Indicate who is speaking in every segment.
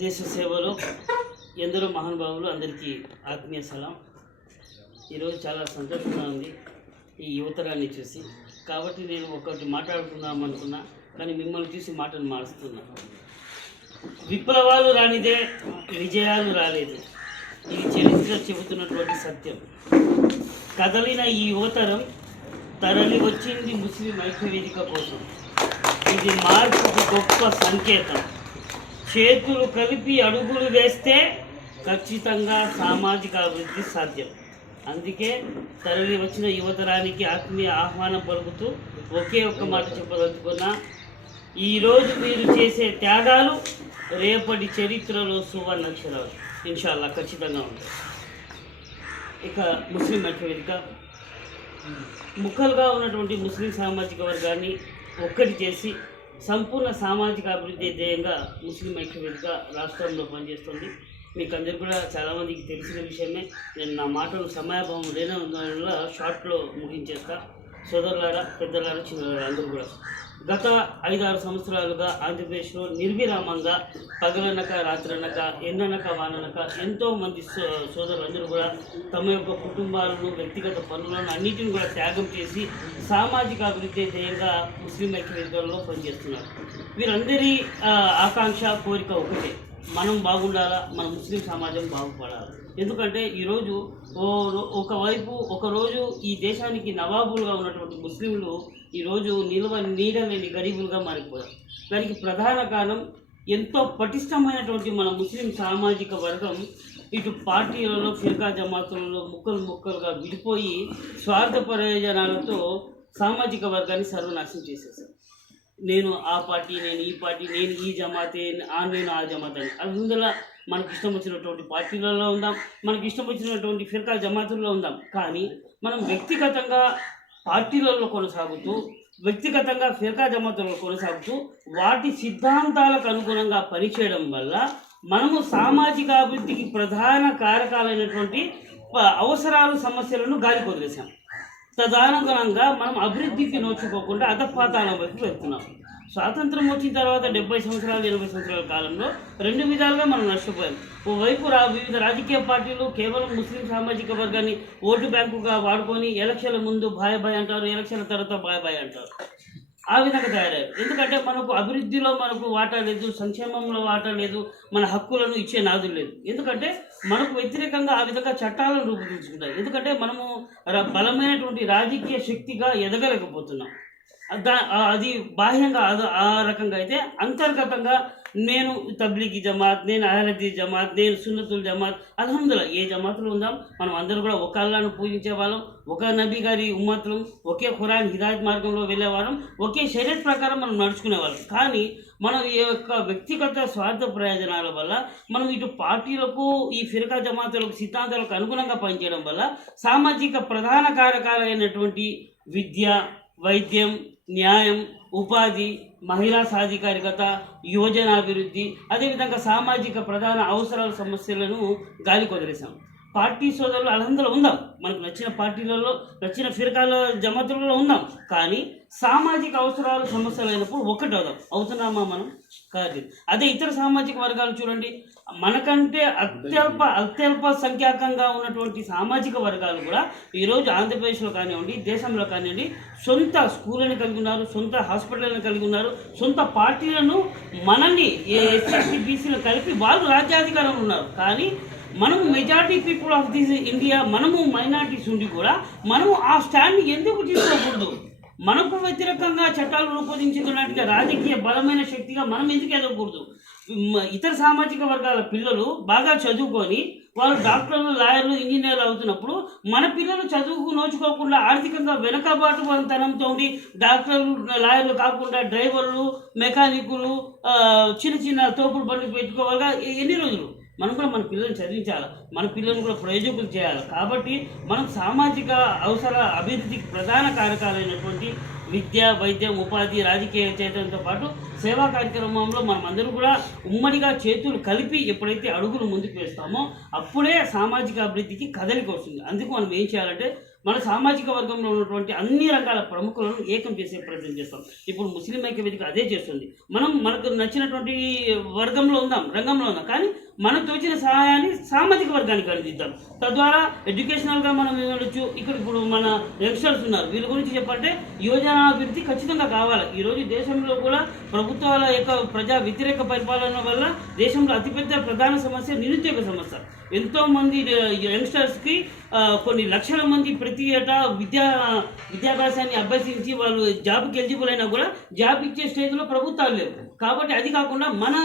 Speaker 1: దేశ సేవలో ఎందరో మహానుభావులు అందరికీ ఆత్మీయ సలాం. ఈరోజు చాలా సంతోషంగా ఉంది ఈ యువతరాన్ని చూసి. కాబట్టి నేను ఒకటి మాట్లాడుకుందాం అనుకున్నా కానీ మిమ్మల్ని చూసి మాటలు మారుస్తున్నా. విప్లవాలు రానిదే విజయాలు రాలేదు. ఇది చరిత్ర చెబుతున్నటువంటి సత్యం. కదలిన ఈ యువతరం తరలి వచ్చింది ముస్లిం ఐక్యవేదిక కోసం. ఇది మార్పుకు గొప్ప సంకేతం. చేతులు కలిపి అడుగులు వేస్తే ఖచ్చితంగా సామాజిక అభివృద్ధి సాధ్యం. అందుకే తరలి వచ్చిన యువతరానికి ఆత్మీయ ఆహ్వానం పలుకుతూ ఒకే ఒక్క మాట చెప్పదలుచుకున్నా ఈరోజు మీరు చేసే త్యాగాలు రేపటి చరిత్రలో సువర్ణక్షరాలు. ఇన్షాల్లా ఖచ్చితంగా ఉంటాయి. ఇక ముస్లిం ఐక్యవేదిక ముఖలుగా ఉన్నటువంటి ముస్లిం సామాజిక వర్గాన్ని ఒక్కటి చేసి సంపూర్ణ సామాజిక అభివృద్ధి ధ్యేయంగా ముస్లిం ఐక్యవేదిక రాష్ట్రంలో పనిచేస్తుంది. మీకు అందరు కూడా చాలామందికి తెలిసిన విషయమే నేను నా మాటలు సమయాభావం లేని వల్ల షార్ట్లో ముగించేస్తా. సోదరులారా పెద్దలారా చిన్నలారా అందరూ కూడా. గత ఐదారు సంవత్సరాలుగా ఆంధ్రప్రదేశ్లో నిర్విరామంగా పగలనక రాత్రనక ఎన్ననక వాననక ఎంతో మంది సో సోదరులందరూ కూడా తమ యొక్క కుటుంబాలను వ్యక్తిగత పనులను అన్నిటిని కూడా త్యాగం చేసి సామాజిక అభివృద్ధి ధ్యేయంగా ముస్లిం ఐక్యవేదికల్లో పనిచేస్తున్నారు. వీరందరి ఆకాంక్ష కోరిక ఒకటే. మనం బాగుండాలా? మన ముస్లిం సమాజం బాగుపడాలి? ఎందుకంటే ఈరోజు ఓ ఒకవైపు ఒకరోజు ఈ దేశానికి నవాబులుగా ఉన్నటువంటి ముస్లింలు ఈరోజు నిల్వ నీడలేని గరీబులుగా మారిపోయారు. దానికి ప్రధాన కారణం ఎంతో పటిష్టమైనటువంటి మన ముస్లిం సామాజిక వర్గం ఇటు పార్టీలలో ఫిర్కా జమాతులలో ముక్కలు ముక్కలుగా విడిపోయి స్వార్థ ప్రయోజనాలతో సామాజిక వర్గాన్ని సర్వనాశనం చేసేసారు నేను ఆ పార్టీ నేను ఈ పార్టీ నేను ఈ జమాతే ఆ నేను ఆ జమాత్ అని. అందువల్ల మనకి ఇష్టం వచ్చినటువంటి పార్టీలలో ఉందాం మనకి ఇష్టం వచ్చినటువంటి ఫిర్కా జమాతుల్లో ఉందాం. కానీ మనం వ్యక్తిగతంగా పార్టీలలో కొనసాగుతూ వ్యక్తిగతంగా ఫిర్కా జమాతులలో కొనసాగుతూ వాటి సిద్ధాంతాలకు అనుగుణంగా పనిచేయడం వల్ల మనము సామాజిక అభివృద్ధికి ప్రధాన కారకాలైనటువంటి అవసరాలు సమస్యలను గాలి కొదిలేసాం తదనుగుణంగా మనం అభివృద్ధికి నోచుకోకుండా అధపాతాళం వైపు వెళ్తున్నాం. స్వాతంత్రం వచ్చిన తర్వాత డెబ్బై సంవత్సరాలు ఎనభై సంవత్సరాల కాలంలో రెండు విధాలుగా మనం నష్టపోయాం. ఓవైపు రా వివిధ రాజకీయ పార్టీలు కేవలం ముస్లిం సామాజిక వర్గాన్ని ఓటు బ్యాంకుగా వాడుకొని ఎలక్షన్ల ముందు బాయ్ బాయ్ అంటారు ఎలక్షన్ల తర్వాత బాయ్ బాయ్ అంటారు. ఆ విధంగా తయారయ్యారు. ఎందుకంటే మనకు అభివృద్ధిలో మనకు వాటా లేదు సంక్షేమంలో వాటా లేదు మన హక్కులను ఇచ్చే నాదులు లేదు. ఎందుకంటే మనకు వ్యతిరేకంగా ఆ విధంగా చట్టాలను రూపొందించుకుంటారు. ఎందుకంటే మనము బలమైనటువంటి రాజకీయ శక్తిగా ఎదగలేకపోతున్నాం. దా- అది బాహ్యంగా ఆ రకంగా అయితే అంతర్గతంగా నేను తబ్లీగీ జమాత్ నేను అహ్లదీ జమాత్ నేను సున్నతుల్ జమాత్ అల్హమ్దుల్లా ఏ జమాతులు ఉందాం? మనం అందరూ కూడా ఒక అల్లాను పూజించే వాళ్ళం ఒక నబీ గారి ఉమ్మతులు ఒకే ఖురాన్ హిదాయత్ మార్గంలో వెళ్ళేవాళ్ళం ఒకే శరీర ప్రకారం మనం నడుచుకునేవాళ్ళం కానీ మనం ఈ యొక్క వ్యక్తిగత స్వార్థ ప్రయోజనాల వల్ల మనం ఇటు పార్టీలకు ఈ ఫిరకా జమాతులకు సిద్ధాంతాలకు అనుగుణంగా పనిచేయడం వల్ల సామాజిక ప్రధాన కారకాలైనటువంటి విద్య వైద్యం న్యాయం ఉపాధి మహిళా సాధికారికత యువజనాభివృద్ధి అదేవిధంగా సామాజిక ప్రధాన అవసరాల సమస్యలను గాలి వదిలేసాం పార్టీ సోదరులు అలహందలో ఉందాం. మనకు నచ్చిన పార్టీలలో నచ్చిన ఫిరకాల జమాతులలో ఉందాం. కానీ సామాజిక అవసరాలు సమస్యలు అయినప్పుడు ఒకటి అవుదాం. అవుతున్నామా మనం కాదు. అదే ఇతర సామాజిక వర్గాలు చూడండి. మనకంటే అత్యల్ప అత్యల్ప సంఖ్యాకంగా ఉన్నటువంటి సామాజిక వర్గాలు కూడా ఈరోజు ఆంధ్రప్రదేశ్లో కానివ్వండి దేశంలో కానివ్వండి సొంత స్కూళ్ళని కలిగి ఉన్నారు సొంత హాస్పిటల్ని కలిగి ఉన్నారు సొంత పార్టీలను మనల్ని ఎస్ఎస్టీ బీసీలు కలిపి వాళ్ళు రాజ్యాధికారంలో ఉన్నారు. కానీ మనము majority people of this India మనము మైనారిటీస్ ఉండి కూడా మనము ఆ స్టాండ్ ఎందుకు తీసుకోకూడదు? మనకు వ్యతిరేకంగా చట్టాలు రూపొందించుకున్నట్టుగా రాజకీయ బలమైన శక్తిగా మనం ఎందుకు ఎదగకూడదు? ఇతర సామాజిక వర్గాల పిల్లలు బాగా చదువుకొని వాళ్ళు డాక్టర్లు లాయర్లు ఇంజనీర్లు అవుతున్నప్పుడు మన పిల్లలు చదువుకు నోచుకోకుండా ఆర్థికంగా వెనకబాటు తనంతో ఉండి డాక్టర్లు లాయర్లు కాకుండా డ్రైవర్లు మెకానికులు చిన్న చిన్న తోపుడు పనులు పెట్టుకోవాలిగా ఎన్ని రోజులు? మనం కూడా మన పిల్లల్ని చదివించాలి. మన పిల్లల్ని కూడా ప్రయోజకులు చేయాలి. కాబట్టి మనం సామాజిక అవసర అభివృద్ధికి ప్రధాన కారకాలైనటువంటి విద్య వైద్యం ఉపాధి రాజకీయ చేయడంతో పాటు సేవా కార్యక్రమంలో మనం అందరూ కూడా ఉమ్మడిగా చేతులు కలిపి ఎప్పుడైతే అడుగులు ముందుకు వేస్తామో అప్పుడే సామాజిక అభివృద్ధికి కదలిక వస్తుంది. అందుకు మనం ఏం చేయాలంటే మన సామాజిక వర్గంలో ఉన్నటువంటి అన్ని రకాల ప్రముఖులను ఏకం చేసే ప్రయత్నం చేస్తాం. ఇప్పుడు ముస్లిం ఐక్య వేదిక అదే చేస్తుంది. మనం మనకు నచ్చినటువంటి వర్గంలో ఉందాం రంగంలో ఉందాం. కానీ మనకు తోచిన సహాయాన్ని సామాజిక వర్గానికి అందిద్దాం. తద్వారా ఎడ్యుకేషనల్గా మనం వెళ్ళొచ్చు. ఇక్కడ ఇప్పుడు మన యంగ్స్టర్స్ ఉన్నారు. వీళ్ళ గురించి చెప్పంటే యువజనాభివృద్ధి ఖచ్చితంగా కావాలి. ఈరోజు దేశంలో కూడా ప్రభుత్వాల యొక్క ప్రజా వ్యతిరేక పరిపాలన వల్ల దేశంలో అతిపెద్ద ప్రధాన సమస్య నిరుద్యోగ సమస్య. ఎంతోమంది యంగ్స్టర్స్కి కొన్ని లక్షల మంది ప్రతి ఏటా విద్యా విద్యాభ్యాసాన్ని అభ్యసించి వాళ్ళు జాబ్కి ఎలిజిబుల్ అయినా కూడా జాబ్ ఇచ్చే స్టేజ్లో ప్రభుత్వాలు లేవు. కాబట్టి అది కాకుండా మన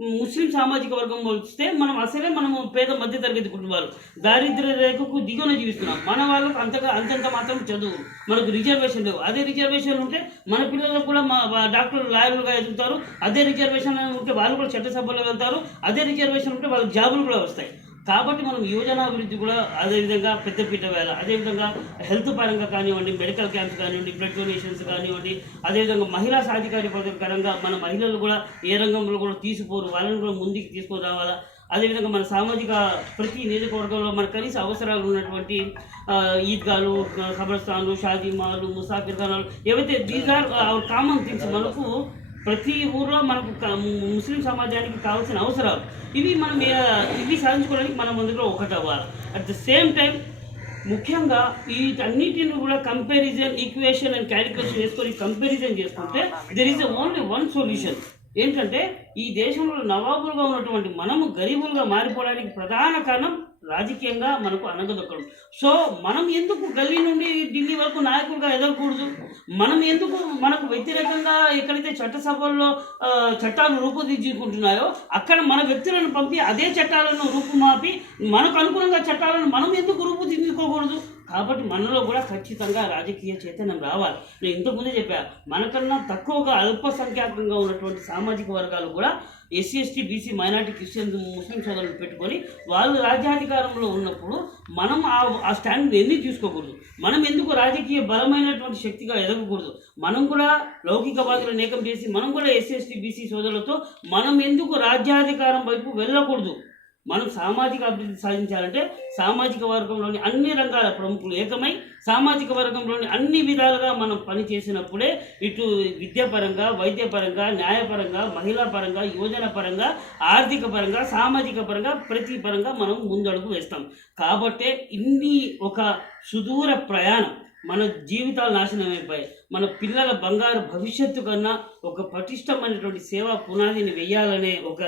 Speaker 1: ముస్లిం సామాజిక వర్గం వస్తే మనం అసలే మనము పేద మధ్య తరగతి కుటుంబాలు. దారిద్ర్య రేఖకు దిగువన జీవిస్తున్నాం. మన వాళ్ళకు అంతగా అంతంత మాత్రం చదువు. మనకు రిజర్వేషన్ లేవు. అదే రిజర్వేషన్ ఉంటే మన పిల్లలకు కూడా మా డాక్టర్లు లాయర్లుగా ఎదుగుతారు. అదే రిజర్వేషన్ ఉంటే వాళ్ళు కూడా చట్టసభలో వెళ్తారు. అదే రిజర్వేషన్ ఉంటే వాళ్ళకి జాబులు కూడా వస్తాయి. కాబట్టి మనం యువజనాభివృద్ధి కూడా అదేవిధంగా పెద్దపీట వేళ అదేవిధంగా హెల్త్ పరంగా కానివ్వండి మెడికల్ క్యాంప్స్ కానివ్వండి బ్లడ్ డొనేషన్స్ కానివ్వండి అదేవిధంగా మహిళా సాధికారి పరంగా మన మహిళలు కూడా ఏ రంగంలో కూడా తీసిపోరు వాళ్ళని కూడా ముందుకు తీసుకొని రావాలా అదేవిధంగా మన సామాజిక ప్రతి నియోజకవర్గంలో మన కనీస అవసరాలు ఉన్నటువంటి ఈద్గాలు ఖబర్స్థాన్లు షాదీమాలు ముసాఫిర్ ఖానాలు ఏవైతే these are our common things మనకు ప్రతి ఊర్లో మనకు ముస్లిం సమాజానికి కావాల్సిన అవసరాలు. ఇవి మనం ఇవి సాధించుకోవడానికి మన ముందులో ఒకటి అవ్వాలి. అట్ ద సేమ్ టైం ముఖ్యంగా వీటన్నిటిని కూడా కంపారిజన్ ఈక్వేషన్ అండ్ క్యాలిక్యులేషన్ చేసుకొని కంపారిజన్ చేసుకుంటే there is only one solution ఏంటంటే ఈ దేశంలో నవాబులుగా ఉన్నటువంటి మనము గరీబులుగా మారిపోవడానికి ప్రధాన కారణం రాజకీయంగా మనకు అనగదొక్కడం సో మనం ఎందుకు గల్లీ నుండి ఢిల్లీ వరకు నాయకులుగా ఎదగకూడదు? మనం ఎందుకు మనకు వ్యతిరేకంగా ఎక్కడైతే చట్టసభల్లో చట్టాలు రూపుదిద్దుకుంటున్నాయో అక్కడ మన వ్యక్తులను పంపి అదే చట్టాలను రూపుమాపి మనకు అనుగుణంగా చట్టాలను మనం ఎందుకు రూపుదిద్దుకోకూడదు? కాబట్టి మనలో కూడా ఖచ్చితంగా రాజకీయ చైతన్యం రావాలి. నేను ఇంతకుముందే చెప్పా మనకన్నా తక్కువగా అల్పసంఖ్యాకంగా ఉన్నటువంటి సామాజిక వర్గాలు కూడా SC ST BC minority Christian ముస్లిం సోదరులు పెట్టుకొని వాళ్ళు రాజ్యాధికారంలో ఉన్నప్పుడు మనం ఆ ఆ స్టాండ్ ఎందుకు తీసుకోకూడదు? మనం ఎందుకు రాజకీయ బలమైనటువంటి శక్తిగా ఎదగకూడదు? మనం కూడా లౌకికవాదులను ఏకం చేసి మనం కూడా ఎస్సీ ఎస్టీ బీసీ సోదరులతో మనం ఎందుకు రాజ్యాధికారం వైపు వెళ్ళకూడదు? మనం సామాజిక అభివృద్ధి సాధించాలంటే సామాజిక వర్గంలోని అన్ని రంగాల ప్రముఖులు ఏకమై సామాజిక వర్గంలోని అన్ని విధాలుగా మనం పని చేసినప్పుడే ఇటు విద్యాపరంగా వైద్యపరంగా న్యాయపరంగా మహిళా పరంగా యువజన పరంగా ఆర్థిక పరంగా సామాజిక పరంగా ప్రతి పరంగా మనం ముందడుగు వేస్తాం. కాబట్టే ఇన్ని ఒక సుదూర ప్రయాణం మన జీవితాలు నాశనం అయిపోయాయి. మన పిల్లల బంగారు భవిష్యత్తు కన్నా ఒక పటిష్టమైనటువంటి సేవా పునాదిని వెయ్యాలనే ఒక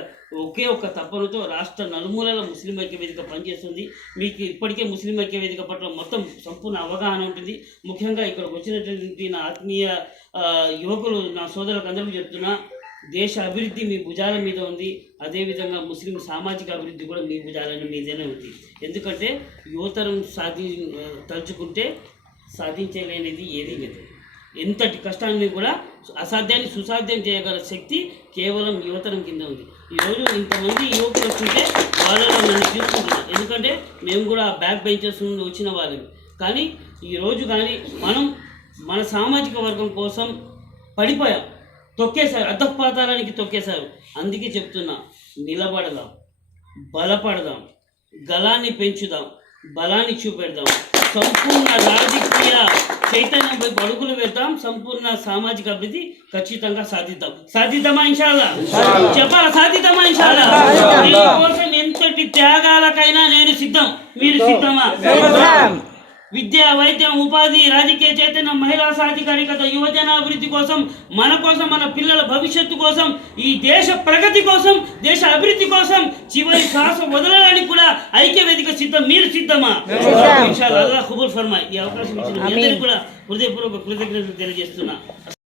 Speaker 1: ఒకే ఒక తపనతో రాష్ట్ర నలుమూలల ముస్లిం ఐక్య వేదిక పనిచేస్తుంది. మీకు ఇప్పటికే ముస్లిం ఐక్య వేదిక పట్ల మొత్తం సంపూర్ణ అవగాహన ఉంటుంది. ముఖ్యంగా ఇక్కడికి వచ్చినటువంటి నా ఆత్మీయ యువకులు నా సోదరులకు అందరికీ చెప్తున్నా దేశ అభివృద్ధి మీ భుజాల మీద ఉంది. అదేవిధంగా ముస్లిం సామాజిక అభివృద్ధి కూడా మీ భుజాల మీదనే ఉంది. ఎందుకంటే యువతరం సాధి తలుచుకుంటే సాధించలేనిది ఏదీ లేదు. ఎంతటి కష్టాన్ని కూడా అసాధ్యాన్ని సుసాధ్యం చేయగల శక్తి కేవలం యువతరం కింద ఉంది. ఈరోజు ఇంతమంది యువకులు వస్తుంటే వాళ్ళలో నన్ను తీసుకుంటున్నారు ఎందుకంటే మేము కూడా బ్యాక్ బెంచర్స్ నుండి వచ్చిన వాళ్ళని కానీ ఈరోజు కానీ మనం మన సామాజిక వర్గం కోసం పడిపోయాం. తొక్కేశారు. అధపాతాలానికి తొక్కేశారు. అందుకే చెప్తున్నా నిలబడదాం బలపడదాం గలాన్ని పెంచుదాం బలాన్ని చూపెడదాం సంపూర్ణ చైతన్యం వైపు అడుగులు వేద్దాం. సంపూర్ణ సామాజిక అభివృద్ధి ఖచ్చితంగా సాధిద్దాం. సాధిద్దామా ఇన్షాల్లా చెప్పాలా? సాధిద్దామా ఇన్షాల్లా దీనికోసం ఎంతటి త్యాగాలకైనా నేను సిద్ధం. మీరు సిద్ధమా? విద్య వైద్యం ఉపాధి రాజకీయ చైతన్యం మహిళా సాధికారికత యువజన అభివృద్ధి కోసం మన కోసం మన పిల్లల భవిష్యత్తు కోసం ఈ దేశ ప్రగతి కోసం దేశ అభివృద్ధి కోసం చివరి శ్వాస వదలడానికి కూడా ఐక్య వేదిక సిద్ధం. మీరు సిద్ధమా? ఇన్షాల్లా అల్లాహ్ ఖుబూల్ ఫర్మాయ్. ఈ అవకాశం ఇచ్చిన కూడా హృదయపూర్వక కృతజ్ఞతలు తెలియజేస్తున్నా.